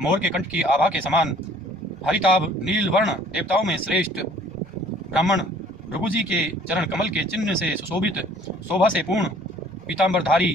मोर के कंठ की आभा के समान हरिताभ नील वर्ण देवताओं में श्रेष्ठ ब्राह्मण भृगु जी के चरण कमल के चिन्ह से सुशोभित शोभा से पूर्ण पीतांबरधारी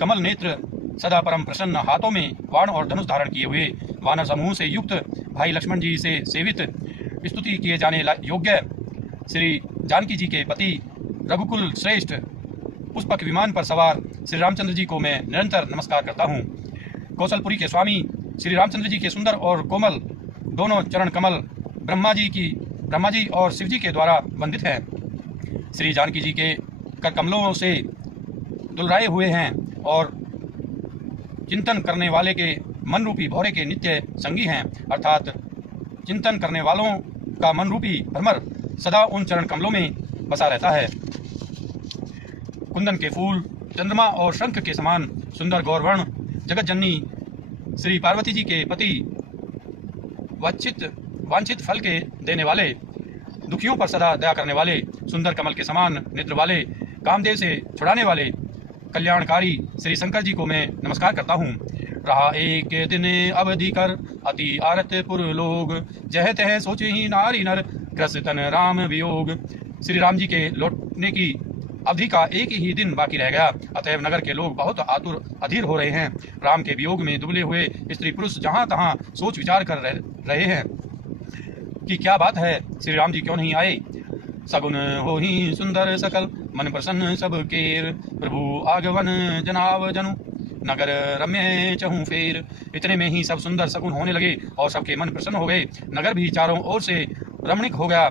कमल नेत्र सदा परम प्रसन्न हाथों में बाण और धनुष धारण किए हुए वानर समूह से युक्त भाई लक्ष्मण जी से सेवित स्तुति किए जाने योग्य श्री जानकी जी के पति रघुकुल श्रेष्ठ पुष्पक विमान पर सवार श्री रामचंद्र जी को मैं निरंतर नमस्कार करता हूँ। कौशलपुरी के स्वामी श्री रामचंद्र जी के सुंदर और कोमल दोनों चरण कमल ब्रह्मा जी और शिव जी के द्वारा वंदित है। श्री जानकी जी के कर कमलों से दुलराए हुए हैं और चिंतन करने वाले के मन रूपी भौरे के नित्य संगी हैं, अर्थात चिंतन करने वालों का मन रूपी भ्रमर सदा उन चरण कमलों में बसा रहता है। कुंदन के फूल चंद्रमा और शंख के समान सुंदर गौरवर्ण जगत जननी श्री पार्वती जी के पति वांछित फल के देने वाले दुखियों पर सदा दया करने वाले सुंदर कमल के समान नेत्र वाले कामदेव से छुड़ाने वाले कल्याणकारी श्री शंकर जी को मैं नमस्कार करता हूँ। रहा एक दिन अवधि कर अति आरत पुर लोग जह तह सोचे ही नारी नर ग्रस तन राम वियोग। श्री राम जी के लौटने की अवधि का एक ही दिन बाकी रह गया, अतएव नगर के लोग बहुत आतुर अधीर हो रहे हैं। राम के वियोग में दुबले हुए स्त्री पुरुष जहाँ तहाँ सोच विचार कर रहे हैं कि क्या बात है, श्री राम जी क्यों नहीं आए। सगुन हो ही सुंदर सकल मन प्रसन्न सब केर प्रभु आगवन जनाव जनु नगर रम्य चहु फेर। इतने में ही सब सुंदर सगुन होने लगे और सबके मन प्रसन्न हो गए। नगर भी चारों ओर से रमणीक हो गया,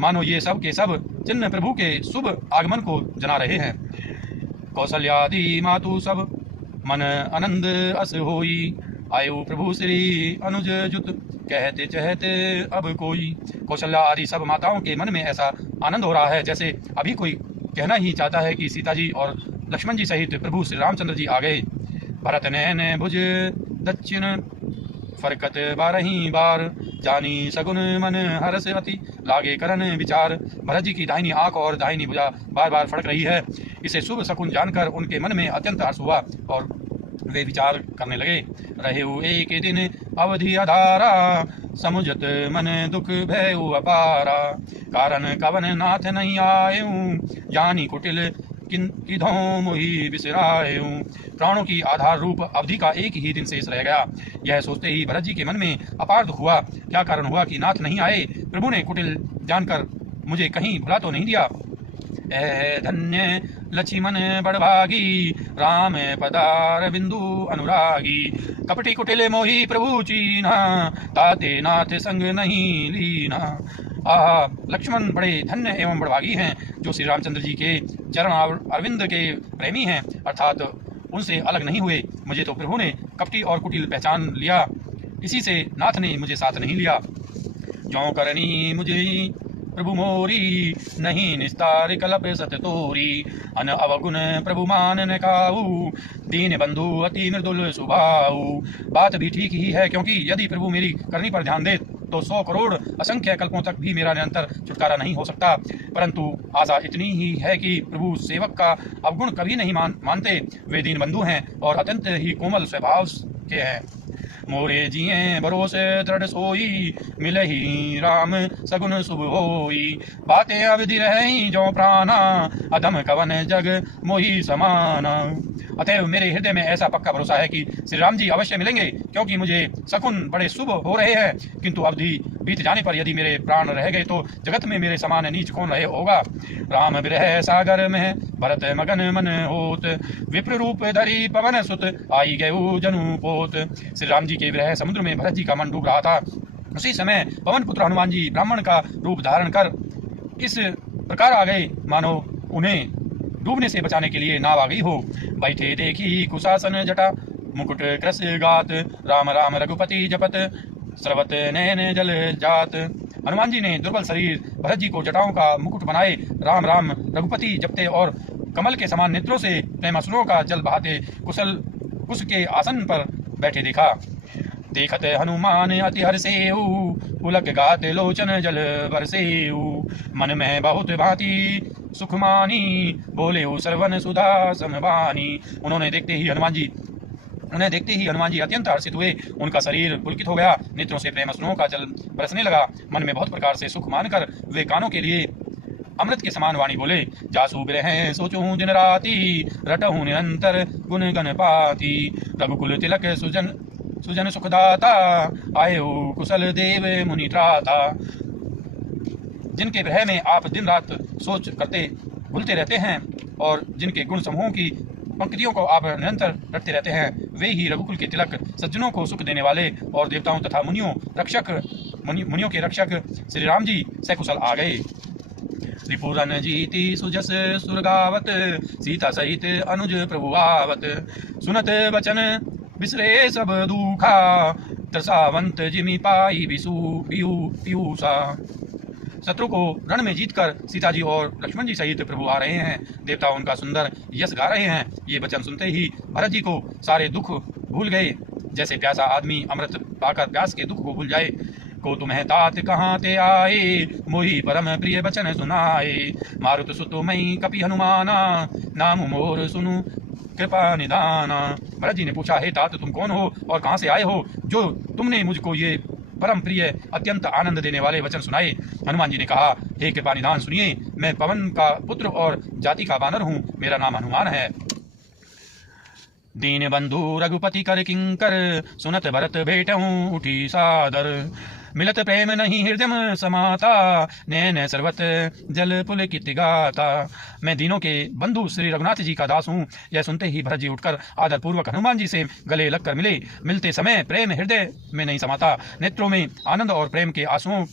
मानो ये सब के सब चिन्ह प्रभु के शुभ आगमन को जना रहे हैं। कौशल्यादि मातु सब मन आनंद अस होई आयु प्रभु श्री अनुज जुत कहते चहते अब कोई। कौशल्या आदि सब माताओं के मन में ऐसा आनंद हो रहा है जैसे अभी कोई कहना ही चाहता है कि सीता जी और लक्ष्मण जी सहित प्रभु श्री रामचंद्र जी आ गए। भरत नैन भुज दक्षिण फरकत बारही बार जानी सगुन मन हरस अति लागे करन विचार। भरत जी की दाहिनी आंख और दाहिनी भुजा बार बार फड़क रही है। इसे शुभ शकुन जानकर उनके मन में अत्यंत हर्ष हुआ और वे विचार करने लगे। रहे एक दिन अवधि अधारा समुझत मन दुख भय अपारा कारण कवन नाथ नहीं आयु जानी कुटिल किधों मोहि बिसरायु। प्राणों की आधार रूप अवधि का एक ही दिन शेष रह गया। यह सोचते ही भरत जी के मन में अपार दुख हुआ। क्या कारण हुआ कि नाथ नहीं आए। प्रभु ने कुटिल जानकर मुझे कहीं भुला तो नहीं दिया। धन्य लक्ष्मण बड़भागी राम पदार बिंदु अनुरागी कपटी कुटिल मोही प्रभु चीना ताते नाथ संग नहीं लीना। लक्ष्मण बड़े धन्य एवं बड़भागी हैं जो श्री रामचंद्र जी के चरण अरविंद के प्रेमी हैं, अर्थात उनसे अलग नहीं हुए। मुझे तो प्रभु ने कपटी और कुटिल पहचान लिया, इसी से नाथ ने मुझे साथ नहीं लिया। जो करनी मुझे प्रभु मोरी नहीं निस्तार कलप सत तोरी अन अवगुण प्रभु मान न काऊ दीन बंधु अति मृदुल सुभाऊ। बात भी ठीक ही है, क्योंकि यदि प्रभु मेरी करनी पर ध्यान दे तो 100 करोड़ असंख्य कल्पों तक भी मेरा निरंतर छुटकारा नहीं हो सकता। परंतु आशा इतनी ही है कि प्रभु सेवक का अवगुण कभी नहीं मानते। वे दीन बंधु हैं और अत्यंत ही कोमल स्वभाव के हैं। मोरे जिये भरोसे दृढ़ सोई मिले ही राम सगुन शुभ होई बातें अवधि रही जो प्राणा अधम कवन जग मोही समाना। अतएव मेरे हृदय में ऐसा पक्का भरोसा है कि श्री राम जी अवश्य मिलेंगे, क्योंकि मुझे शकुन बड़े शुभ हो रहे हैं। किंतु अवधि बीत जाने पर यदि मेरे प्राण रह गए तो जगत में मेरे समान नीच कौन रहे होगा। राम विरह सागर में भरत मगन मन होत विप्र रूप धरी पवन सुत आई गए जनु पोत। श्री राम जी के विरह समुद्र में भरत जी का मन डूब रहा था। उसी समय पवन पुत्र हनुमान जी ब्राह्मण का रूप धारण कर इस प्रकार आ गए मानो उन्हें डूबने से बचाने के लिए नाव आ गई हो। बैठे देखी कुशासन जटा मुकुट कृस गात राम राम रघुपति जपत स्रवत नैन जल जात। हनुमान जी ने दुर्बल शरीर भरत जी को जटाओं का मुकुट बनाए राम राम रघुपति जपते और कमल के समान नेत्रों से प्रेमासुरों का जल बहाते कुश के आसन पर बैठे देखा। देखत हनुमान अति हर्षेउ पुलक गात लोचन जल बरसेउ मन में बहुत भांति सुखमानी बोले श्रवण सुधा समवानी। उन्होंने देखते ही हनुमान जी उन्हें देखते ही हनुमान जी अत्यंत हर्षित हुए। उनका शरीर पुलकित हो गया, नेत्रों से प्रेम अश्रुओं का जल बरसने लगा। मन में बहुत प्रकार से सुख मानकर वे कानों के लिए अमृत के समान वाणी बोले। जासु बिरह सोचूं दिन राति, रटहूं निरंतर गुण गण पाती। रघुकुल तिलक सुजन सुजन सुखदाता, आयो कुशल देव मुनि त्राता। जिनके विरह में आप दिन रात सोच करते भूलते रहते हैं और जिनके गुण समूहों की पंक्तियों को आप निरंतर रटते रहते हैं, वे ही रघुकुल के तिलक, सज्जनों को सुख देने वाले और देवताओं तथा मुनियों के रक्षक श्री राम जी सकुशल आ गए। त्रिपुरन जीति सुजस सुरगावत, सीता सहित अनुज प्रभु आवत। सुनत वचन बिसरे सब दुखा, त्रसावंत जिमि पाई पीयूषा। शत्रु को रण में जीतकर सीता जी और लक्ष्मण जी सहित प्रभु आ रहे हैं। देवता उनका सुंदर यश गा रहे हैं। ये वचन सुनते ही भरत जी को सारे दुख भूल गए, जैसे प्यासा आदमी अमृत पाकर प्यास के दुख को भूल जाए। को तुम्हें तात कहाँ ते आए, मोही परम प्रिय वचन सुनाए। मारुत सुत मई कपि हनुमाना, नाम मोर सुनु कृपा निदाना। भरत जी ने पूछा, हे तात तुम कौन हो और कहाँ से आए हो, जो तुमने मुझको ये परम प्रिय अत्यंत आनंद देने वाले वचन सुनाए। हनुमान जी ने कहा, हे कृपा निदान सुनिए, मैं पवन का पुत्र और जाति का बानर हूँ, मेरा नाम हनुमान है। दीन बंधु रघुपति कर किंकर, सुनत भरत भेटहूँ उठी सादर। मिलत प्रेम नहीं हृदय समाता, नैन सर्वत जल पुलकित गाता। मैं दीनों के बंधु श्री रघुनाथ जी का दास हूँ। यह सुनते ही भरत जी उठकर आदर पूर्वक हनुमान जी से गले लगकर मिले। मिलते समय प्रेम हृदय में नहीं समाता, नेत्रों में आनंद और प्रेम के आंसुओं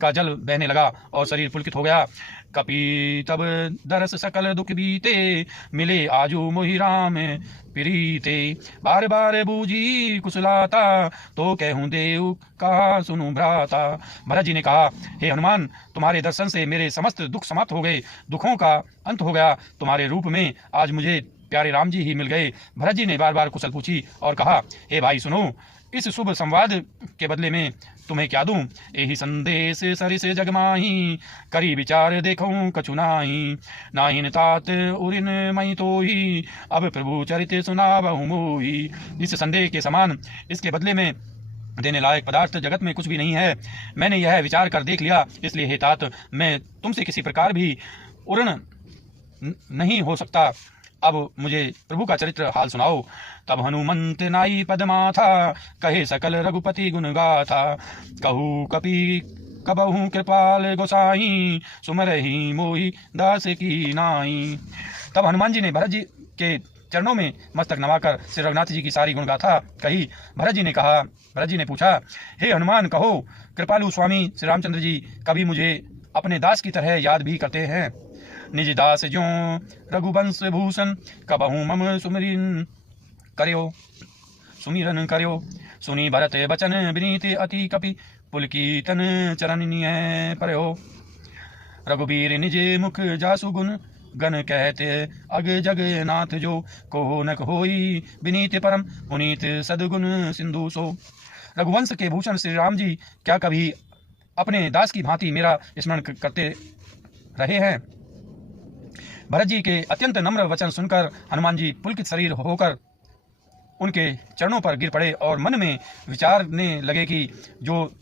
का जल बहने लगा और शरीर पुलकित हो गया। कपि तब दरस सकल दुख बीते, मिले आजू मोहि राम प्रीते। बार बार बूझी कुशलाता, तो कहूँ देव कहा सुनु भ्राता। भरत जी ने कहा, हे हनुमान, तुम्हारे दर्शन से मेरे समस्त दुख समाप्त हो गए, दुखों का अंत हो गया। तुम्हारे रूप में आज मुझे प्यारे राम जी ही मिल गए। भरत जी ने बार बार कुशल पूछी और कहा, हे भाई सुनो, इस शुभ संवाद के बदले में तुम्हें क्या दूं। यही संदेश सरिस जगमाही, करी विचार देखूं कछु नाही। नाहिन तात उरिन मई तो ही, अब प्रभु चरित सुनावहु मोही। इस संदेह के समान इसके बदले में देने लायक पदार्थ जगत में कुछ भी नहीं है। मैंने यह विचार कर देख लिया, इसलिए हे तात, मैं तुमसे किसी प्रकार भी उर्ण नहीं हो सकता। अब मुझे प्रभु का चरित्र हाल सुनाओ। तब हनुमंत नाई पदमाथा, कहे सकल रघुपति गुण गाथा। कहू कपि कबहू कृपाल गोसाई, सुमरहि मोहि दास की नाई। तब हनुमान जी ने भरत जी के चरणों में मस्तक नवाकर श्री रघुनाथ जी की सारी गुण गाथा कही। भरत जी ने पूछा, हे हनुमान, कहो कृपालु स्वामी श्री रामचंद्र जी कभी मुझे अपने दास की तरह याद भी करते हैं। निज दास ज्यों रघुवंश भूषण, कबहू मम सुमिरन करो। सुनी भरत बचन विनीत अति कपि, पुलकितन चरणिय परयो। रघुबीर निज मुख जासु गुण, गण कहते अग जग नाथ जो। को न होई विनीत परम, पुनीत सदगुण सिंधु सो। रघुवंश के भूषण श्री राम जी क्या कभी अपने दास की भांति मेरा स्मरण करते रहे हैं। भरत जी के अत्यंत नम्र वचन सुनकर हनुमान जी पुलकित शरीर होकर उनके चरणों पर गिर पड़े और मन में विचारने लगे कि जो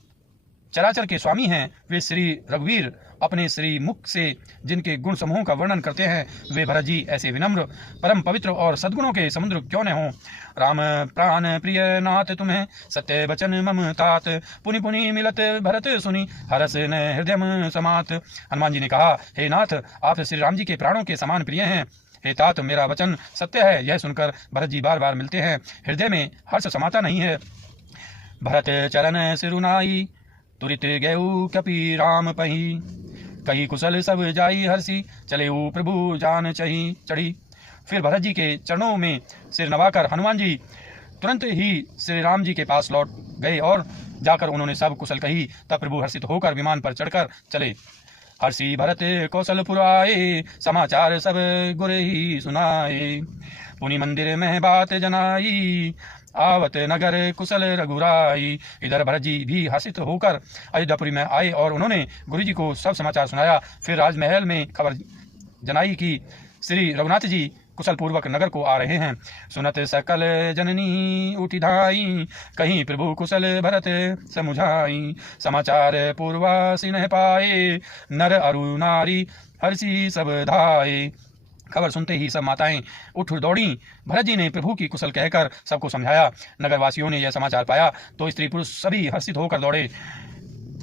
चराचर के स्वामी हैं, वे श्री रघुवीर अपने श्री मुख से जिनके गुण समूहों का वर्णन करते हैं, वे भरत जी ऐसे विनम्र, परम पवित्र और सद्गुणों के समुद्र क्यों न हों। राम प्राण प्रिय नाथ तुम्हें, सत्य वचन मम तात। पुनि पुनि मिलत भरत सुनी, हरस न हृदय समात। हनुमान जी ने कहा, हे नाथ, आप श्री राम जी के प्राणों के समान प्रिय हैं। हे तात, मेरा वचन सत्य है। यह सुनकर भरत जी बार बार मिलते हैं, हृदय में हर्ष समाता नहीं है। भरत चरण सिरुनाई, तुरित गयऊ कपि राम पही। कही कुशल सब जाई हर्षि, चले प्रभु जान चढ़ी। फिर भरत जी के चरणों में सिर नवाकर हनुमान जी तुरंत ही श्री राम जी के पास लौट गए और जाकर उन्होंने सब कुशल कही। तब प्रभु हर्षित होकर विमान पर चढ़कर चले। हर्षि भरत कौशलपुर आए, समाचार सब गुर ही सुनाए। पुनि मंदिर में बात जनाई, आवत नगर कुशल रघुराई। इधर भरत जी भी हर्षित होकर अयोध्यापुरी में आए और उन्होंने गुरु जी को सब समाचार सुनाया। फिर राजमहल में खबर जनाई कि श्री रघुनाथ जी कुशल पूर्वक नगर को आ रहे हैं। सुनत सकल जननी उठी धाई, कहीं प्रभु कुशल भरत समुझाई। समाचार पूर्वासी न पाए, नर अरु नारी हर्षि सब धाये। खबर सुनते ही सब माताएं उठ दौड़ी। भरत जी ने प्रभु की कुशल कहकर सबको समझाया। नगरवासियों ने यह समाचार पाया तो स्त्री पुरुष सभी हर्षित होकर दौड़े।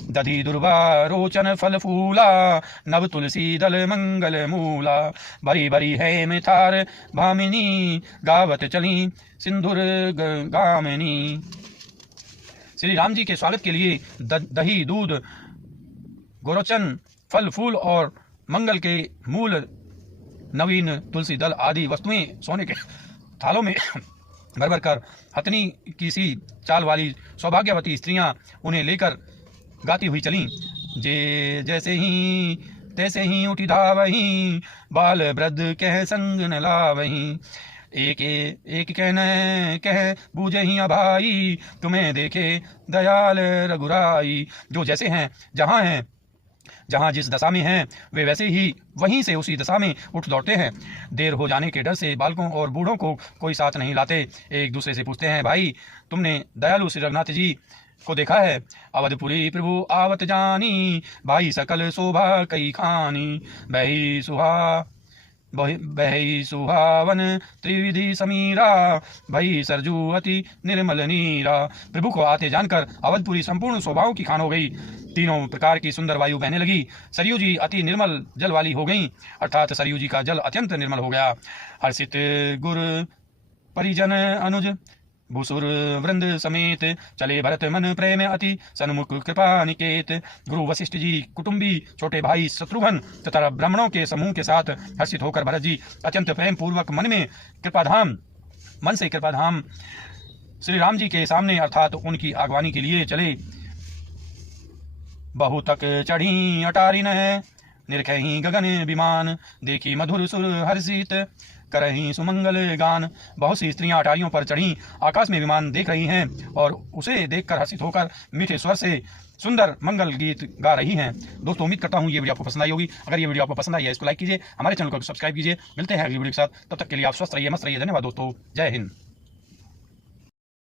दधि दुर्वा रोचन फल फूला, नव तुलसी दल मंगल मूला। भरी भरी है मिथार भामिनी, गावत चली सिंधुर गामिनी। श्री राम जी के स्वागत के लिए दही दूध गोरोचन फल फूल और मंगल के मूल नवीन तुलसी दल आदि वस्तुएं सोने के थालों में भर भर कर हथनी की सी चाल वाली सौभाग्यवती स्त्रियां उन्हें लेकर गाती हुई चलीं। जैसे ही तैसे ही उठी धावहीं, बाल वृद्ध कह संग न लावहीं। एक कह बूझे ही अभाई, तुम्हें देखे दयाल रघुराई। जो जैसे हैं जहाँ जिस दशा में हैं वे वैसे ही वहीं से उसी दशा में उठ दौड़ते हैं। देर हो जाने के डर से बालकों और बूढ़ों को कोई साथ नहीं लाते। एक दूसरे से पूछते हैं, भाई तुमने दयालु श्री रघुनाथ जी को देखा है? अवधपुरी प्रभु आवत जानी, भाई सकल शोभा कई खानी। बही सुहावन त्रिविधि समीरा, भई सरजू अति निर्मल नीरा। प्रभु को आते जानकर अवधपुरी संपूर्ण शोभाओं की खान हो गई। तीनों प्रकार की सुंदर वायु बहने लगी। सरयू जी अति निर्मल जल वाली हो गई, अर्थात सरयू जी का जल अत्यंत निर्मल हो गया। हर्षित गुर परिजन अनुज भूसुर वृंद समेत, चले भरत मन प्रेम अति सन्मुख कृपा निकेत। गुरु वशिष्ठ जी, कुटुंबी, छोटे भाई शत्रुघ्न तथा ब्राह्मणों के समूह के साथ हर्षित होकर भरत जी अत्यंत प्रेम पूर्वक मन से कृपाधाम श्री राम जी के सामने अर्थात उनकी आगवानी के लिए चले। बहु तक चढ़ी अटारी न, निरखही गगन विमान। देखी मधुर सुर हर्षित, करही सुमंगल गान। बहुत सी स्त्रियां अटारियों पर चढ़ी आकाश में विमान देख रही हैं और उसे देखकर हर्षित होकर मीठे स्वर से सुंदर मंगल गीत गा रही हैं। दोस्तों, उम्मीद करता हूं ये वीडियो आपको पसंद आई होगी। अगर ये वीडियो आपको पसंद आई है इसको लाइक कीजिए, हमारे चैनल को सब्सक्राइब कीजिए। मिलते हैं अगली वीडियो के साथ, तब तक के लिए आप स्वस्थ रहिए, मस्त रहिए। धन्यवाद दोस्तों, जय हिंद।